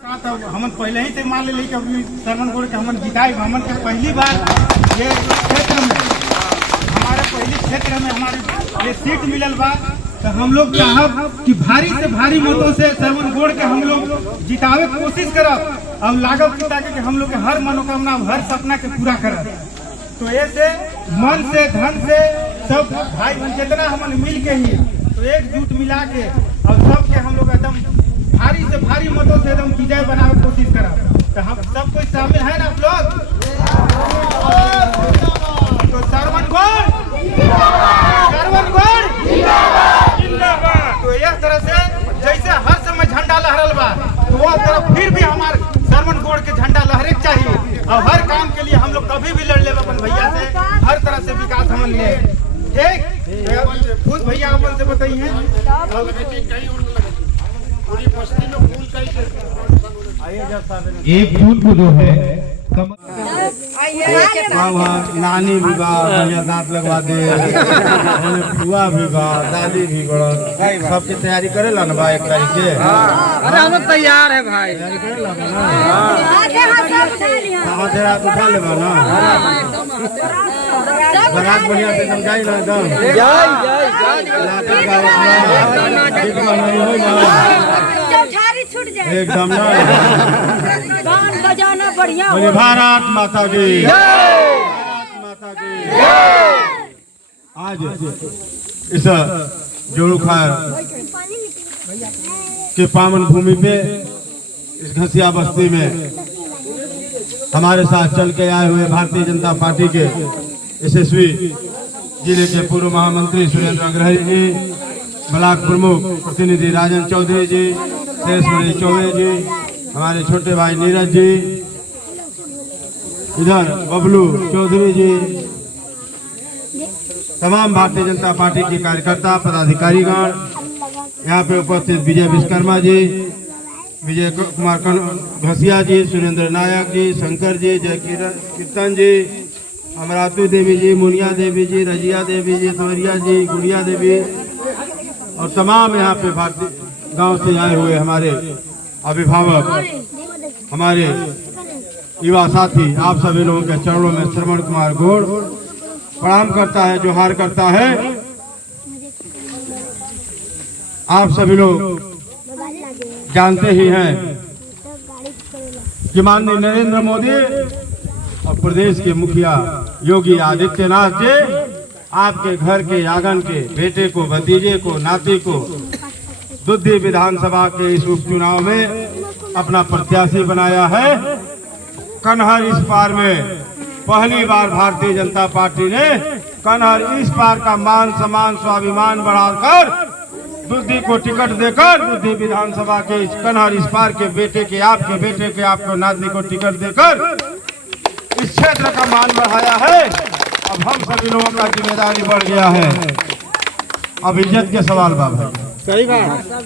हमन पहले ही से मान ले कि सरवन गोड़ के हमन जिताए हमन के पहली बार ये क्षेत्र में हमारे पहली क्षेत्र में हमारे ये सीट मिलल बा। तो हम लोग चाहब कि भारी से भारी मतों से सरवन गोड़ के हम लोग जितावे की कोशिश करब और लागब ताकि हम लोग के हर मनोकामना हर सपना के पूरा करब। तो ऐसे मन से धन से सब भाई बहन जितना हमन मिल के ही तो एकजुट मिला के और सबके हम लोग एकदम भारी से भारी मतों से एकदम विजय बनाने की कोशिश करा। तो हम सब कोई शामिल है ना आप लोग? तो सरवन गोड़ तो एक तरह से जैसे हर समय झंडा लहरल बा तो वो तरफ फिर भी हमारे सरवन गोड़ के झंडा लहरे चाहिए और हर काम के लिए हम लोग कभी भी लड़ ले अपन भैया से हर तरह से विकास हम ले। ठीक खुद भैया अपन से बताइए एक जून को जो है नानी भी बा दांत लगवा दे बुआ भी बा दादी भी बड़ा सबके तैयारी करेला ना बा 1 तारीख के। अरे हम तैयार है भाई तैयारी करेला ना रात उठा लेबा ना बारात बढ़िया से समझाई ना एकदम ना गान बजाना बढ़िया बोले भारत माता की भारत माता की। आज इस जोड़ूखार के पावन भूमि पे इस घसिया बस्ती में हमारे साथ चल के आए हुए भारतीय जनता पार्टी के यशस्वी जिले के पूर्व महामंत्री सुरेंद्र अग्रहरी जी, ब्लॉक प्रमुख प्रतिनिधि राजन चौधरी जी, तेजस्वी चौबे जी, हमारे छोटे भाई नीरज जी, इधर बबलू चौधरी जी, तमाम भारतीय जनता पार्टी के कार्यकर्ता पदाधिकारीगण, यहाँ पे उपस्थित विजय विश्वकर्मा जी, विजय कुमार घसिया जी, सुरेंद्र नायक जी, शंकर जी, जय कीर्तन जी, अमरावती देवी जी, मुनिया देवी जी, रजिया देवी जी, सवरिया जी, गुड़िया देवी और तमाम यहाँ पे भारतीय गांव से आए हुए हमारे अभिभावक, हमारे युवा साथी, आप सभी लोगों के चरणों में श्रवण कुमार गोड़ प्रणाम करता है, जोहार करता है। आप सभी लोग जानते ही हैं कि माननीय नरेंद्र मोदी और प्रदेश के मुखिया योगी आदित्यनाथ जी आपके घर के आंगन के बेटे को, भतीजे को, नाती को दुद्धी विधानसभा के इस उपचुनाव में अपना प्रत्याशी बनाया है। कन्हर इस पार में पहली बार भारतीय जनता पार्टी ने कन्हर इस पार का मान सम्मान स्वाभिमान बढ़ाकर दुद्धी को टिकट देकर दुद्धी विधानसभा के इस कन्हर इस पार के बेटे के, आपको नाती को टिकट देकर इस क्षेत्र का मान बढ़ाया है। अब हम सभी लोगों का जिम्मेदारी बढ़ गया है। अब इज्जत के सवाल बाबा सही बात।